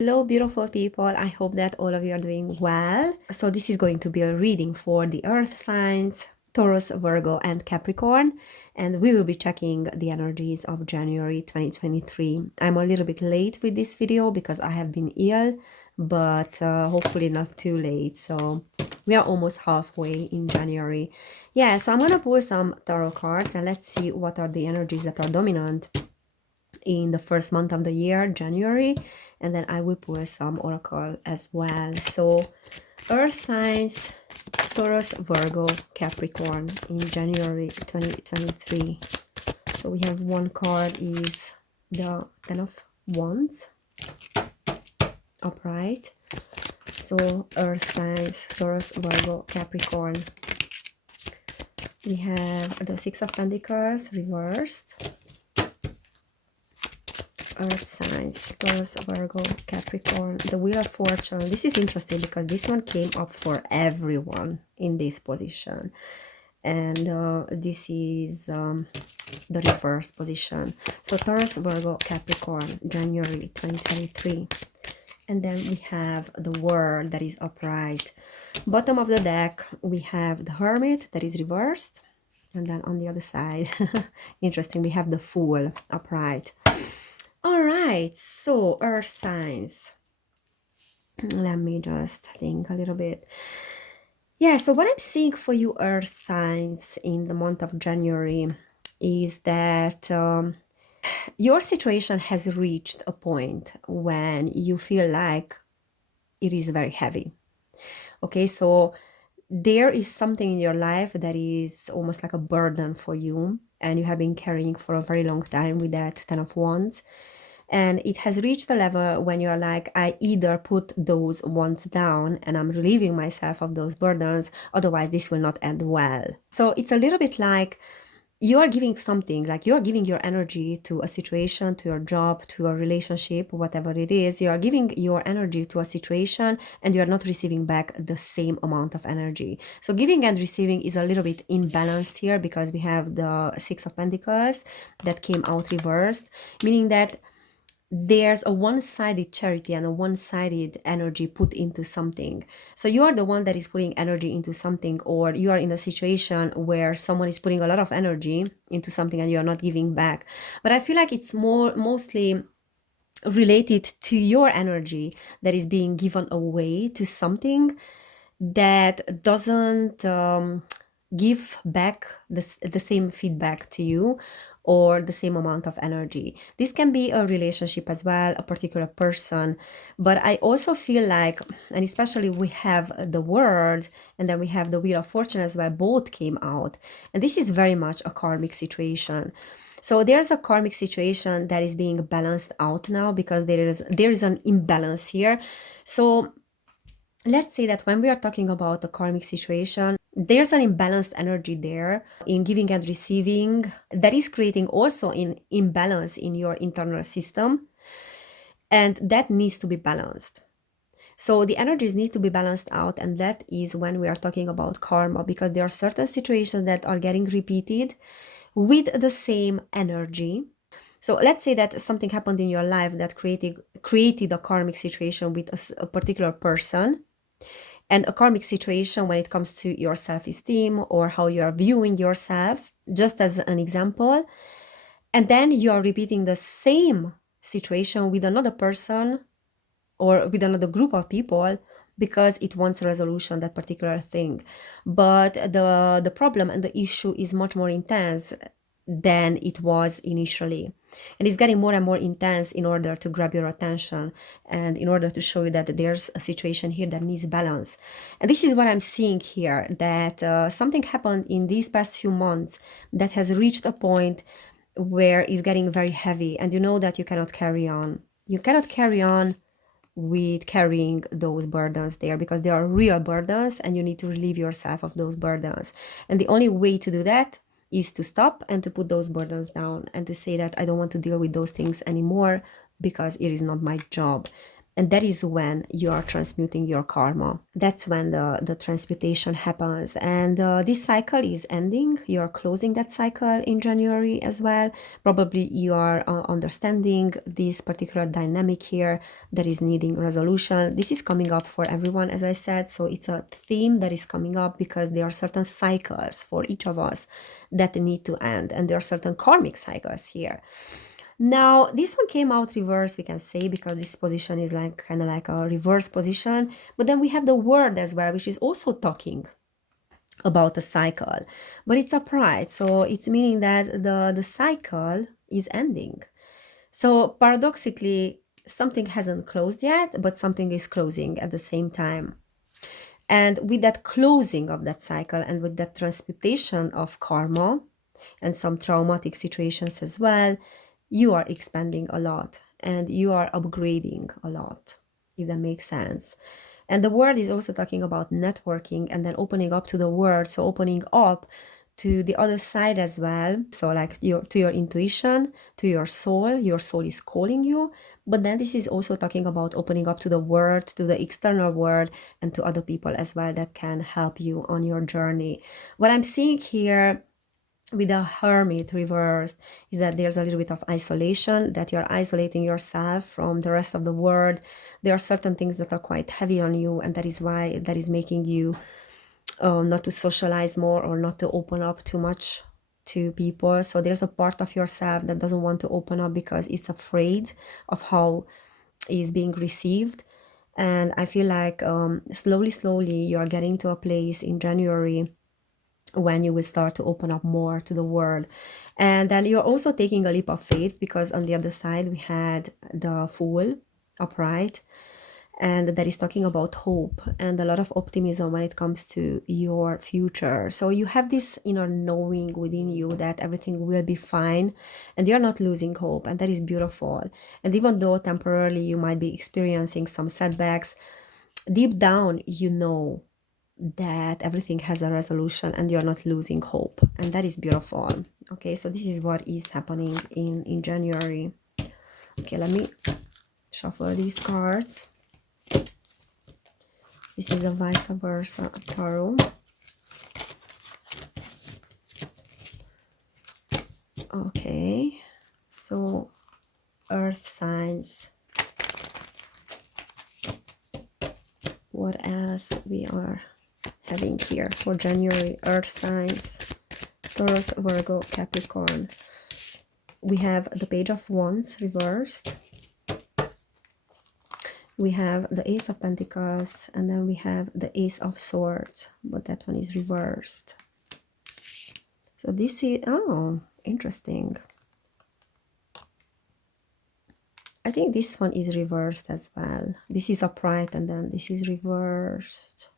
Hello, beautiful people. I hope that all of you are doing well. So, this is going to be a reading for the earth signs, Taurus, Virgo, and Capricorn. And we will be checking the energies of January 2023. I'm a little bit late with this video because I have been ill, but hopefully not too late. So, we are almost halfway in January. Yeah, so I'm going to pull some tarot cards and let's see what are the energies that are dominant in the first month of the year, January, and then I will pull some oracle as well. So earth signs, Taurus, Virgo, Capricorn in January 2023. So we have one card is the Ten of Wands, upright. So earth signs, Taurus, Virgo, Capricorn. We have the Six of Pentacles reversed. Earth signs, Taurus, Virgo, Capricorn, the Wheel of Fortune. This is interesting because this one came up for everyone in this position. And this is the reverse position. So Taurus, Virgo, Capricorn, January 2023. And then we have the World that is upright. Bottom of the deck, we have the Hermit that is reversed. And then on the other side, interesting, we have the Fool upright. All right, so earth signs. Let me just think a little bit. Yeah, so what I'm seeing for you earth signs in the month of January is that your situation has reached a point when you feel like it is very heavy. Okay, so there is something in your life that is almost like a burden for you, and you have been carrying for a very long time with that Ten of Wands. And it has reached a level when you're like, I either put those wands down and I'm relieving myself of those burdens, otherwise this will not end well. So it's a little bit like you are giving something, like you are giving your energy to a situation, to your job, to a relationship, whatever it is. You are giving your energy to a situation and you are not receiving back the same amount of energy. So giving and receiving is a little bit imbalanced here because we have the Six of Pentacles that came out reversed, meaning that there's a one-sided charity and a one-sided energy put into something. So you are the one that is putting energy into something, or you are in a situation where someone is putting a lot of energy into something and you are not giving back. But I feel like it's mostly related to your energy that is being given away to something that doesn't give back the same feedback to you or the same amount of energy. This can be a relationship as well, a particular person. But I also feel like, and especially we have the World and then we have the Wheel of Fortune as well, both came out. And this is very much a karmic situation. So there's a karmic situation that is being balanced out now because there is an imbalance here. So let's say that when we are talking about a karmic situation, there's an imbalanced energy there in giving and receiving that is creating also an imbalance in your internal system, and that needs to be balanced. So the energies need to be balanced out, and that is when we are talking about karma, because there are certain situations that are getting repeated with the same energy. So let's say that something happened in your life that created a karmic situation with a particular person, and a karmic situation when it comes to your self-esteem or how you are viewing yourself, just as an example. And then you are repeating the same situation with another person or with another group of people because it wants a resolution, that particular thing. But the problem and the issue is much more intense than it was initially. And it's getting more and more intense in order to grab your attention and in order to show you that there's a situation here that needs balance. And this is what I'm seeing here, that something happened in these past few months that has reached a point where it's getting very heavy, and you know that you cannot carry on. You cannot carry on with carrying those burdens there because they are real burdens and you need to relieve yourself of those burdens. And the only way to do that is to stop and to put those burdens down and to say that I don't want to deal with those things anymore because it is not my job. And that is when you are transmuting your karma. That's when the transmutation happens. And this cycle is ending. You're closing that cycle in January as well. Probably you are understanding this particular dynamic here that is needing resolution. This is coming up for everyone, as I said. So it's a theme that is coming up because there are certain cycles for each of us that need to end. And there are certain karmic cycles here. Now, this one came out reverse, we can say, because this position is like kind of like a reverse position. But then we have the word as well, which is also talking about a cycle. But it's upright, so it's meaning that the cycle is ending. So paradoxically, something hasn't closed yet, but something is closing at the same time. And with that closing of that cycle and with that transmutation of karma and some traumatic situations as well, you are expanding a lot and you are upgrading a lot, if that makes sense. And the word is also talking about networking and then opening up to the world. So opening up to the other side as well. So like to your intuition, to your soul is calling you. But then this is also talking about opening up to the world, to the external world, and to other people as well that can help you on your journey. What I'm seeing here with the Hermit reversed is that there's a little bit of isolation, that you're isolating yourself from the rest of the world. There are certain things that are quite heavy on you, and that is why that is making you not to socialize more or not to open up too much to people. So there's a part of yourself that doesn't want to open up because it's afraid of how is being received. And I feel like slowly you are getting to a place in January when you will start to open up more to the world. And then you're also taking a leap of faith because on the other side we had the Fool upright, and that is talking about hope and a lot of optimism when it comes to your future. So you have this inner knowing within you that everything will be fine and you're not losing hope, and that is beautiful. And even though temporarily you might be experiencing some setbacks, deep down you know that everything has a resolution and you're not losing hope, and that is beautiful. Okay, so this is what is happening in January. Okay, let me shuffle these cards. This is the vice versa tarot. Okay, so earth signs. What else we are having here for January? Earth signs, Taurus, Virgo, Capricorn. We have the Page of Wands reversed. We have the Ace of Pentacles, and then we have the Ace of Swords, but that one is reversed. So this is, oh, interesting. I think this one is reversed as well. This is upright and then this is reversed.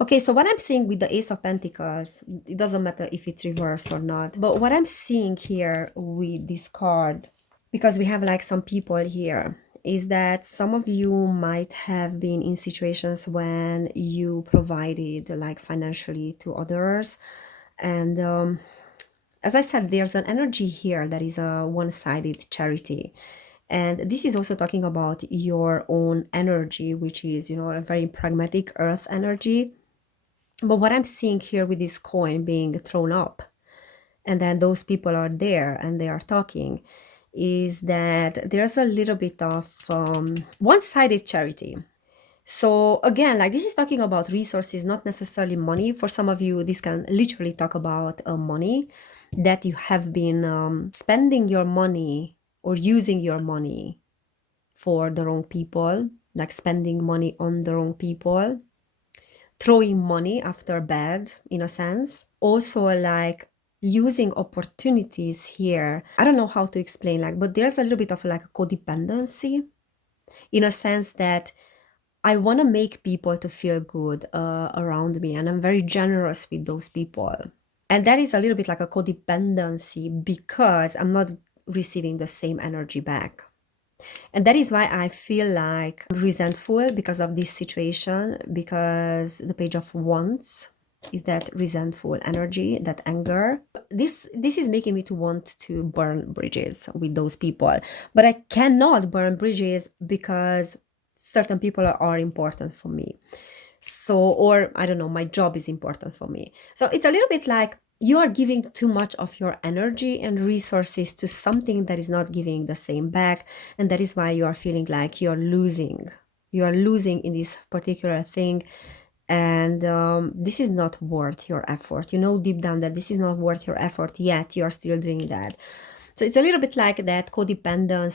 Okay, so what I'm seeing with the Ace of Pentacles, it doesn't matter if it's reversed or not. But what I'm seeing here with this card, because we have like some people here, is that some of you might have been in situations when you provided like financially to others. And as I said, there's an energy here that is a one-sided charity. And this is also talking about your own energy, which is, you know, a very pragmatic earth energy. But what I'm seeing here with this coin being thrown up, and then those people are there and they are talking, is that there's a little bit of one-sided charity. So again, like this is talking about resources, not necessarily money. For some of you, this can literally talk about money, that you have been spending your money or using your money for the wrong people, like spending money on the wrong people, throwing money after bad, in a sense. Also like using opportunities here. I don't know how to explain, like, but there's a little bit of like a codependency, in a sense that I want to make people to feel good around me, and I'm very generous with those people. And that is a little bit like a codependency because I'm not receiving the same energy back. And that is why I feel like I'm resentful because of this situation, because the Page of Wands is that resentful energy, that anger. This is making me to want to burn bridges with those people, but I cannot burn bridges because certain people are important for me. So, or I don't know, my job is important for me. So it's a little bit like you are giving too much of your energy and resources to something that is not giving the same back, and that is why you are feeling like you're losing. You are losing in this particular thing, and this is not worth your effort. You know deep down that this is not worth your effort, yet you are still doing that. So it's a little bit like that codependent,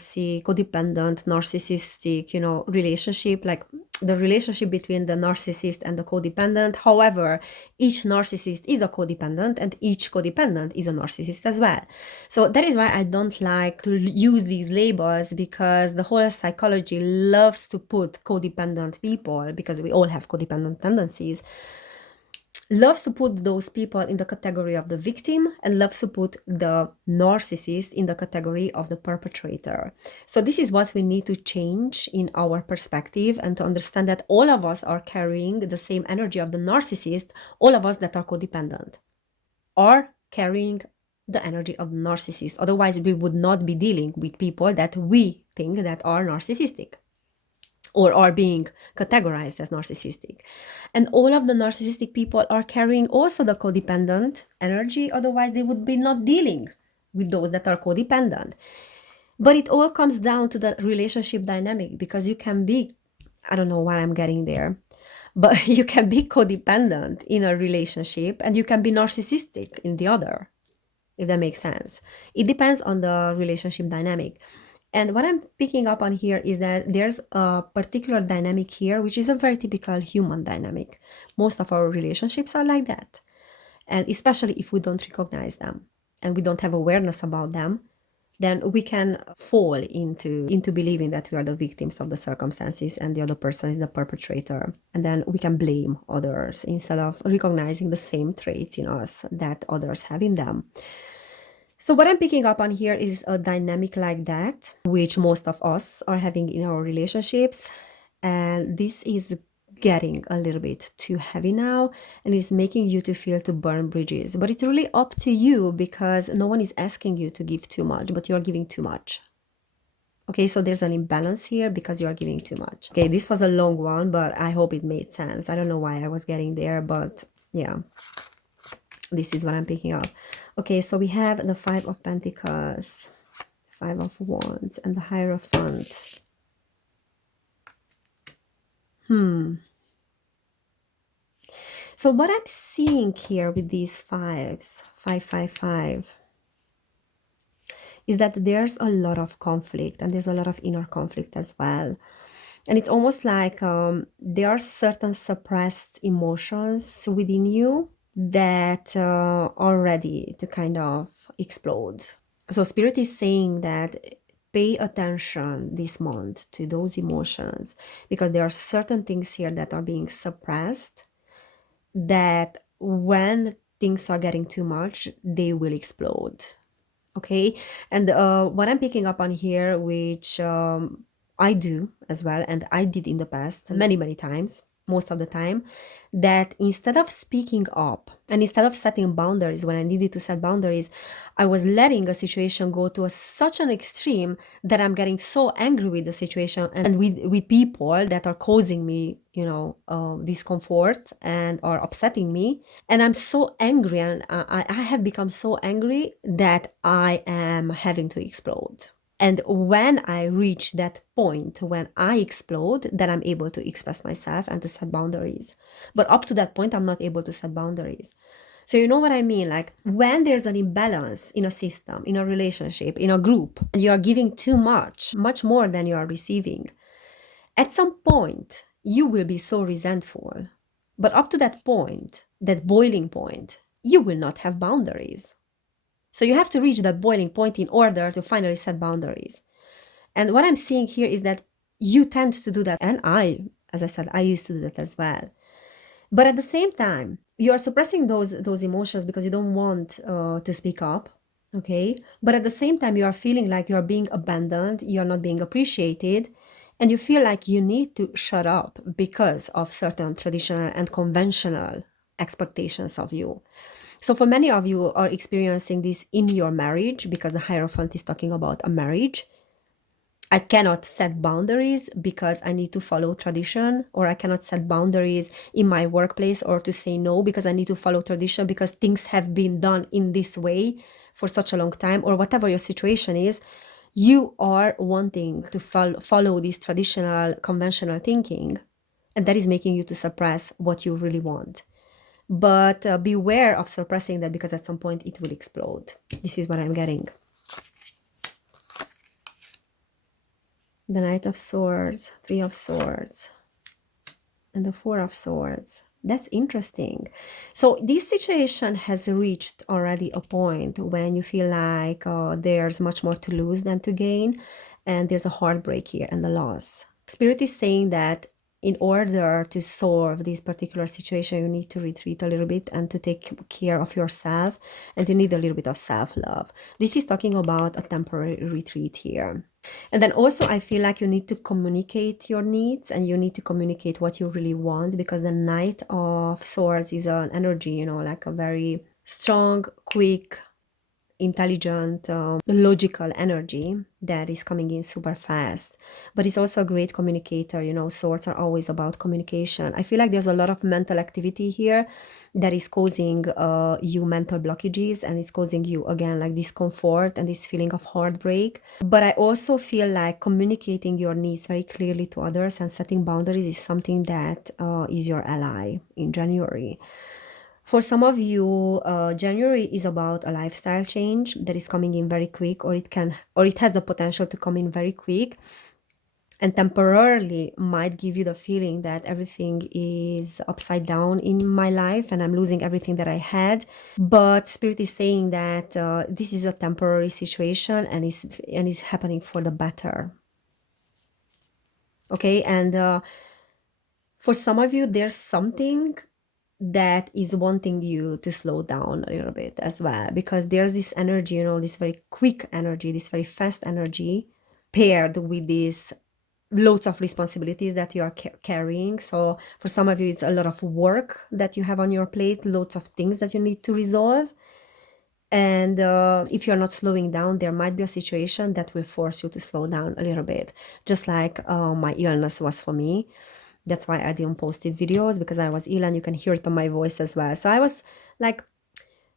narcissistic, relationship, like the relationship between the narcissist and the codependent. However, each narcissist is a codependent and each codependent is a narcissist as well. So that is why I don't like to use these labels, because the whole psychology loves to put codependent people, because we all have codependent tendencies, loves to put those people in the category of the victim and loves to put the narcissist in the category of the perpetrator. So this is what we need to change in our perspective, and to understand that all of us are carrying the same energy of the narcissist. All of us that are codependent are carrying the energy of the narcissist. Otherwise, we would not be dealing with people that we think that are narcissistic or are being categorized as narcissistic. And all of the narcissistic people are carrying also the codependent energy. Otherwise, they would be not dealing with those that are codependent. But it all comes down to the relationship dynamic, because you can be, I don't know why I'm getting there, but you can be codependent in a relationship and you can be narcissistic in the other, if that makes sense. It depends on the relationship dynamic. And what I'm picking up on here is that there's a particular dynamic here, which is a very typical human dynamic. Most of our relationships are like that. And especially if we don't recognize them and we don't have awareness about them, then we can fall into believing that we are the victims of the circumstances and the other person is the perpetrator. And then we can blame others instead of recognizing the same traits in us that others have in them. So what I'm picking up on here is a dynamic like that, which most of us are having in our relationships. And this is getting a little bit too heavy now and is making you to feel to burn bridges. But it's really up to you, because no one is asking you to give too much, but you're giving too much. Okay, so there's an imbalance here because you're giving too much. Okay, this was a long one, but I hope it made sense. I don't know why I was getting there, but yeah, this is what I'm picking up. Okay, so we have the Five of Pentacles, Five of Wands, and the Hierophant. So what I'm seeing here with these fives, 555, is that there's a lot of conflict and there's a lot of inner conflict as well. And it's almost like there are certain suppressed emotions within you that are ready to kind of explode. So Spirit is saying that pay attention this month to those emotions, because there are certain things here that are being suppressed, that when things are getting too much, they will explode. Okay, and what I'm picking up on here, which I do as well, and I did in the past many times, most of the time, that instead of speaking up and instead of setting boundaries when I needed to set boundaries, I was letting a situation go to such an extreme that I'm getting so angry with the situation and with people that are causing me, discomfort and are upsetting me. And I'm so angry, and I have become so angry that I am having to explode. And when I reach that point, when I explode, then I'm able to express myself and to set boundaries. But up to that point, I'm not able to set boundaries. So you know what I mean? Like when there's an imbalance in a system, in a relationship, in a group, and you are giving too much more than you are receiving, at some point, you will be so resentful. But up to that point, that boiling point, you will not have boundaries. So you have to reach that boiling point in order to finally set boundaries. And what I'm seeing here is that you tend to do that. And as I said, I used to do that as well. But at the same time, you're suppressing those emotions because you don't want to speak up. Okay. But at the same time, you are feeling like you're being abandoned. You're not being appreciated. And you feel like you need to shut up because of certain traditional and conventional expectations of you. So for many of you are experiencing this in your marriage, because the Hierophant is talking about a marriage. I cannot set boundaries because I need to follow tradition, or I cannot set boundaries in my workplace or to say no because I need to follow tradition because things have been done in this way for such a long time, or whatever your situation is. You are wanting to follow this traditional, conventional thinking, and that is making you to suppress what you really want. But beware of suppressing that, because at some point it will explode. This is what I'm getting. The Knight of Swords, Three of Swords, and the Four of Swords. That's interesting. So this situation has reached already a point when you feel like there's much more to lose than to gain, and there's a heartbreak here and the loss. Spirit is saying that in order to solve this particular situation, you need to retreat a little bit and to take care of yourself, and you need a little bit of self-love. This is talking about a temporary retreat here. And then also I feel like you need to communicate your needs, and you need to communicate what you really want, because the Knight of Swords is an energy, you know, like a very strong, quick, intelligent, logical energy that is coming in super fast. But it's also a great communicator, you know. Swords are always about communication. I feel like there's a lot of mental activity here that is causing you mental blockages, and is causing you, again, like discomfort and this feeling of heartbreak. But I also feel like communicating your needs very clearly to others and setting boundaries is something that is your ally in January. For some of you, January is about a lifestyle change that is coming in very quick, or it has the potential to come in very quick, and temporarily might give you the feeling that everything is upside down in my life and I'm losing everything that I had. But Spirit is saying that this is a temporary situation, and is happening for the better. Okay, and for some of you, there's something that is wanting you to slow down a little bit as well, because there's this energy, you know, this very quick energy, this very fast energy, paired with these loads of responsibilities that you are carrying. So for some of you, it's a lot of work that you have on your plate, loads of things that you need to resolve. And if you're not slowing down, there might be a situation that will force you to slow down a little bit, just like my illness was for me. That's why I didn't post videos, because I was ill, and you can hear it on my voice as well. So I was like,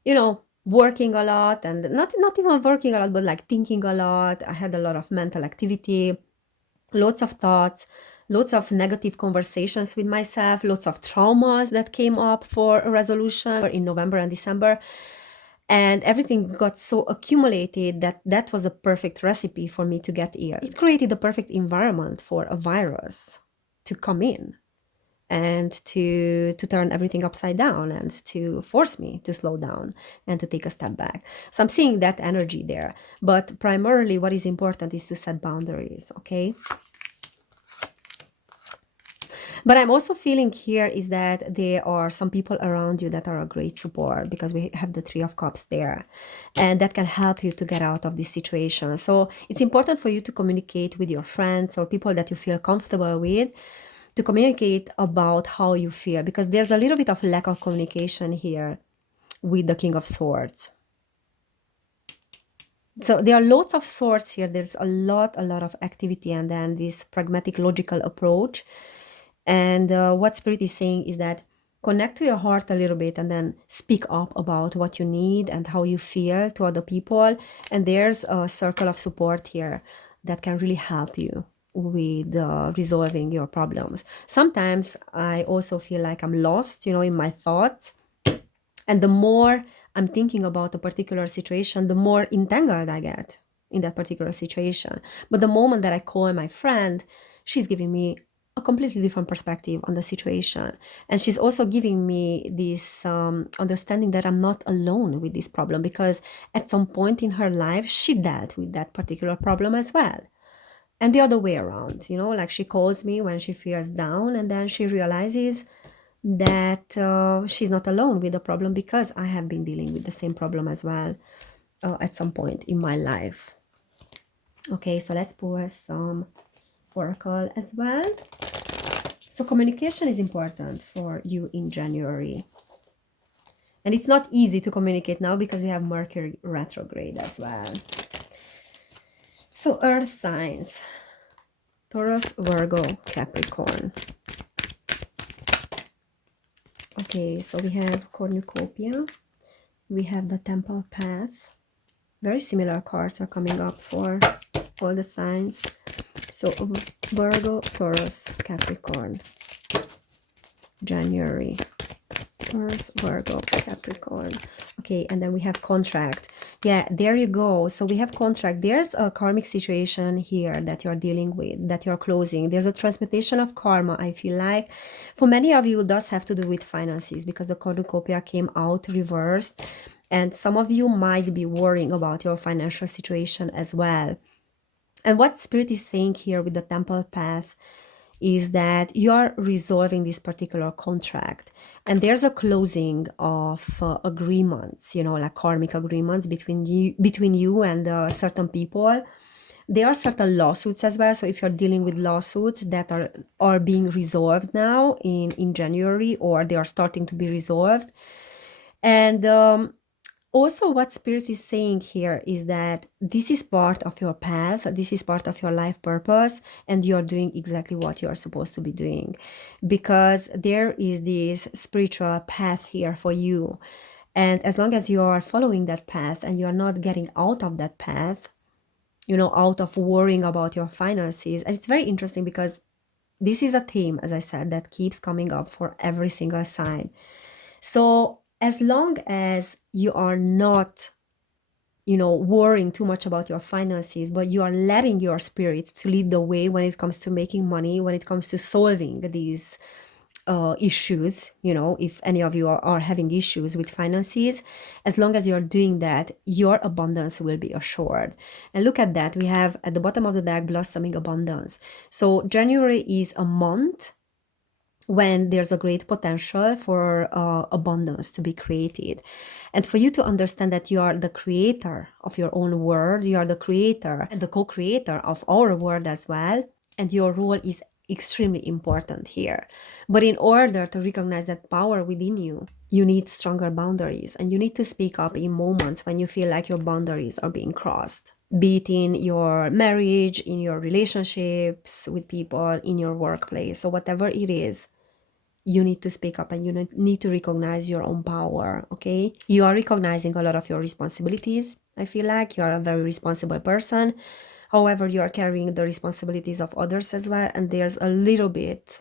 you know, working a lot, and not even working a lot, but like thinking a lot. I had a lot of mental activity, lots of thoughts, lots of negative conversations with myself, lots of traumas that came up for a resolution in November and December. And everything got so accumulated that was the perfect recipe for me to get ill. It created the perfect environment for a virus to come in and to turn everything upside down, and to force me to slow down and to take a step back. So I'm seeing that energy there. But primarily what is important is to set boundaries, okay? But I'm also feeling here is that there are some people around you that are a great support, because we have the Three of Cups there, and that can help you to get out of this situation. So it's important for you to communicate with your friends or people that you feel comfortable with, to communicate about how you feel, because there's a little bit of lack of communication here with the King of Swords. So there are lots of swords here. There's a lot of activity, and then this pragmatic, logical approach. And what Spirit is saying is that connect to your heart a little bit, and then speak up about what you need and how you feel to other people. And there's a circle of support here that can really help you with resolving your problems. Sometimes I also feel like I'm lost, you know, in my thoughts. And the more I'm thinking about a particular situation, the more entangled I get in that particular situation. But the moment that I call my friend, she's giving me a completely different perspective on the situation. And she's also giving me this understanding that I'm not alone with this problem, because at some point in her life, she dealt with that particular problem as well. And the other way around, you know, like she calls me when she feels down, and then she realizes that she's not alone with the problem, because I have been dealing with the same problem as well at some point in my life. Okay, so let's pull some oracle as well. So communication is important for you in January. And it's not easy to communicate now because we have Mercury retrograde as well. So earth signs, Taurus, Virgo, Capricorn. Okay, so we have cornucopia. We have the temple path. Very similar cards are coming up for all the signs. So Virgo, Taurus, Capricorn. January. Taurus, Virgo, Capricorn. Okay, and then we have contract. Yeah, there you go. So we have contract. There's a karmic situation here that you're dealing with, that you're closing. There's a transmutation of karma, I feel like. For many of you, it does have to do with finances because the cornucopia came out reversed. And some of you might be worrying about your financial situation as well. And what Spirit is saying here with the temple path is that you're resolving this particular contract, and there's a closing of agreements, you know, like karmic agreements between you and certain people. There are certain lawsuits as well. So if you're dealing with lawsuits that are being resolved now in January, or they are starting to be resolved. And also what Spirit is saying here is that this is part of your path, this is part of your life purpose, and you're doing exactly what you're supposed to be doing, because there is this spiritual path here for you. And as long as you are following that path and you're not getting out of that path, you know, out of worrying about your finances. And it's very interesting because this is a theme, as I said, that keeps coming up for every single sign. So as long as you are not, you know, worrying too much about your finances, but you are letting your spirit to lead the way when it comes to making money, when it comes to solving these issues, you know, if any of you are having issues with finances, as long as you're doing that, your abundance will be assured. And look at that. We have at the bottom of the deck, blossoming abundance. So January is a month when there's a great potential for abundance to be created. And for you to understand that you are the creator of your own world, you are the creator and the co-creator of our world as well, and your role is extremely important here. But in order to recognize that power within you, you need stronger boundaries, and you need to speak up in moments when you feel like your boundaries are being crossed. Be it in your marriage, in your relationships with people, in your workplace, or whatever it is, you need to speak up and you need to recognize your own power, okay? You are recognizing a lot of your responsibilities. I feel like you are a very responsible person. However, you are carrying the responsibilities of others as well. And there's a little bit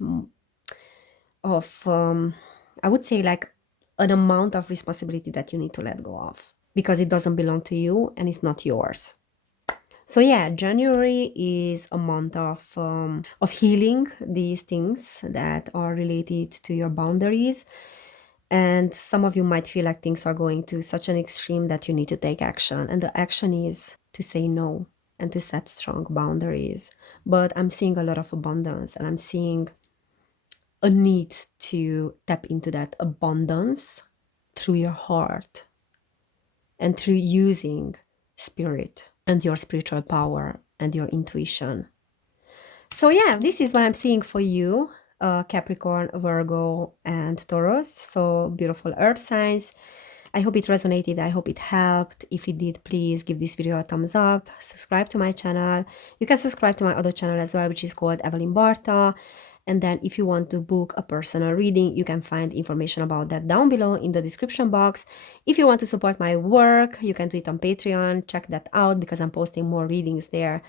of, I would say, like an amount of responsibility that you need to let go of because it doesn't belong to you and it's not yours. So yeah, January is a month of healing these things that are related to your boundaries. And some of you might feel like things are going to such an extreme that you need to take action. And the action is to say no and to set strong boundaries. But I'm seeing a lot of abundance, and I'm seeing a need to tap into that abundance through your heart and through using spirit and your spiritual power and your intuition. So yeah, this is what I'm seeing for you, Capricorn, Virgo, and Taurus. So beautiful earth signs. I hope it resonated. I hope it helped. If it did, please give this video a thumbs up. Subscribe to my channel. You can subscribe to my other channel as well, which is called Evelin Barta. And then if you want to book a personal reading, you can find information about that down below in the description box. If you want to support my work, you can do it on Patreon. Check that out because I'm posting more readings there.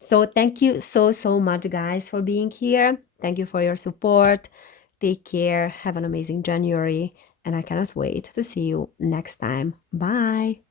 So thank you so much, guys, for being here. Thank you for your support. Take care. Have an amazing January. And I cannot wait to see you next time. Bye.